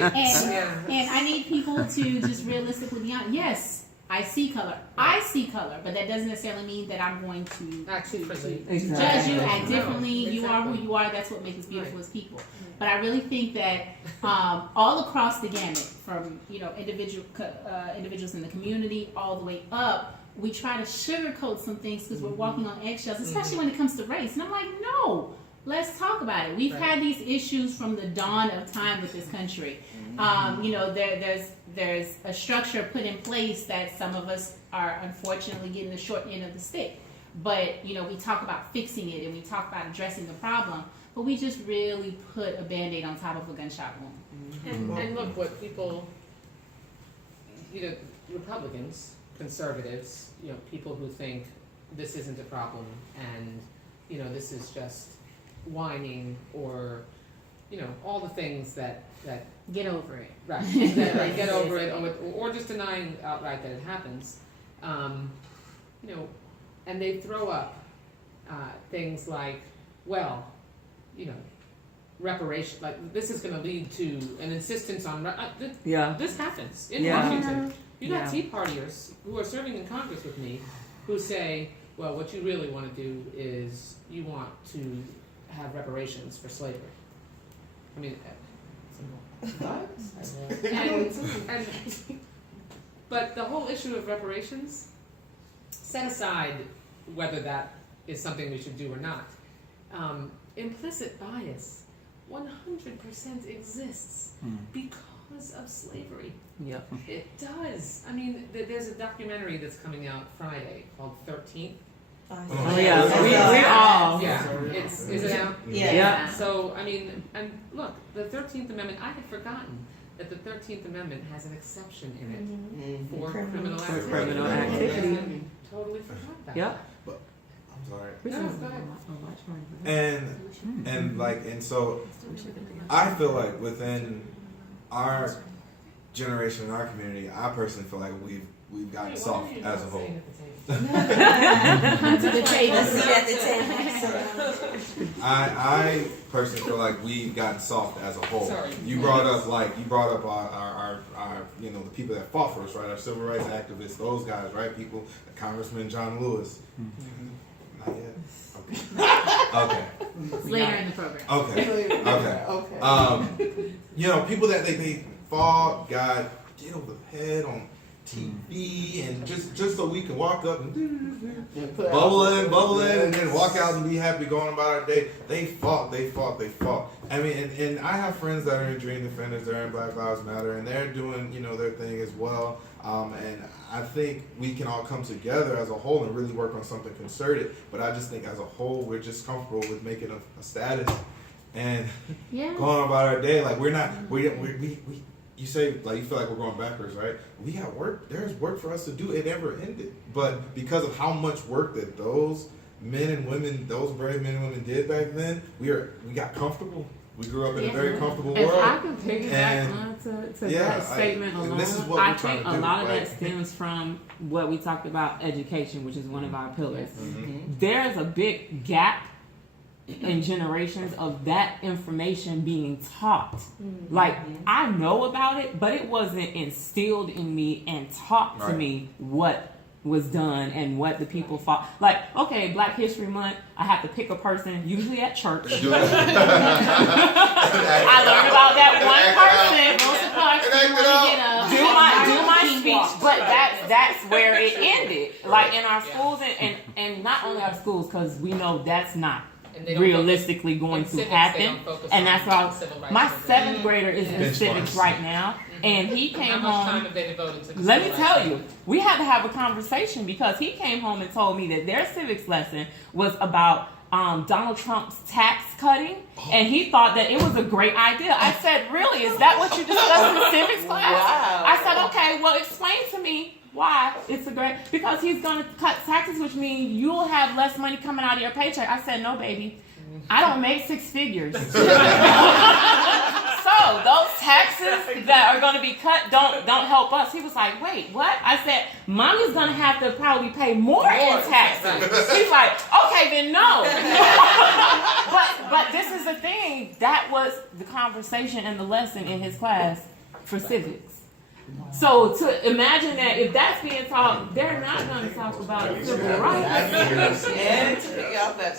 And I need people to just realistically be honest. Yes, I see color. I see color, but that doesn't necessarily mean that I'm going to judge you, act differently. You are who you are. That's what makes us beautiful as people. But I really think that all across the gamut, from individuals in the community all the way up, we try to sugarcoat some things because we're walking on eggshells, especially when it comes to race. And I'm like, no, let's talk about it. We've had these issues from the dawn of time with this country. There's a structure put in place that some of us are unfortunately getting the short end of the stick. But, we talk about fixing it and we talk about addressing the problem, but we just really put a Band-Aid on top of a gunshot wound. And look, what people, Republicans, conservatives, people who think this isn't a problem and, this is just whining or, all the things that get over it. Right. Get over it, or just denying outright that it happens. And they throw up things like, reparation. Like this is going to lead to an insistence on. This happens in Washington. You got Tea Partiers who are serving in Congress with me, who say, well, what you really want to do is you want to have reparations for slavery. I mean. But the whole issue of reparations, set aside whether that is something we should do or not, implicit bias 100% exists because of slavery. Yep. It does. I mean, there's a documentary that's coming out Friday called 13th. We all. Is it out? Yeah. So, I mean, and look, the 13th Amendment, I had forgotten that the 13th Amendment has an exception in it for criminal activity. Totally forgot that. Yep. But, I'm sorry. No, go ahead. And so I feel like within our generation and our community, I personally feel like we've gotten soft as a whole. I personally feel like we've gotten soft as a whole. Sorry. You brought up our the people that fought for us, right? Our civil rights activists, those guys, right? People, Congressman John Lewis. Not yet. Okay. It's later in the program. Okay. People that they fought, got get over the head on TV and just so we can walk up and bubble in and then walk out and be happy going about our day. They fought. I mean, and I have friends that are in Dream Defenders, they're in Black Lives Matter, and they're doing, their thing as well. And I think we can all come together as a whole and really work on something concerted. But I just think as a whole, we're just comfortable with making a status and going about our day. Like we you say, like, you feel like we're going backwards, right? We got work. There's work for us to do. It never ended. But because of how much work that those men and women, those brave men and women did back then, we got comfortable. We grew up in a very comfortable world. If I can piggyback on to that statement alone, I think a lot of that stems from what we talked about, education, which is one of our pillars. There's a big gap in generations of that information being taught. Like, I know about it, but it wasn't instilled in me and taught to me what was done and what the people fought. Like, okay, Black History Month, I have to pick a person, usually at church. I learned about that one person. Do my speech, but that's where it ended. Like in our schools and not only our schools, because we know that's not realistically going to happen. And that's why my 7th grader is in civics right now. And he came home. Let me tell you, we had to have a conversation because he came home and told me that their civics lesson was about Donald Trump's tax cutting, and he thought that it was a great idea. I said, really? Is that what you discussed in the civics class? Wow. I said, okay, well, explain to me why it's a great, because he's going to cut taxes, which means you'll have less money coming out of your paycheck. I said, no, baby. I don't make 6 figures. So no, those taxes that are going to be cut don't help us. He was like, wait, what? I said, mommy's going to have to probably pay more in taxes. He's like, okay, then no. but this is the thing. That was the conversation and the lesson in his class for civics. So to imagine that if that's being taught, they're not going to talk about civil rights.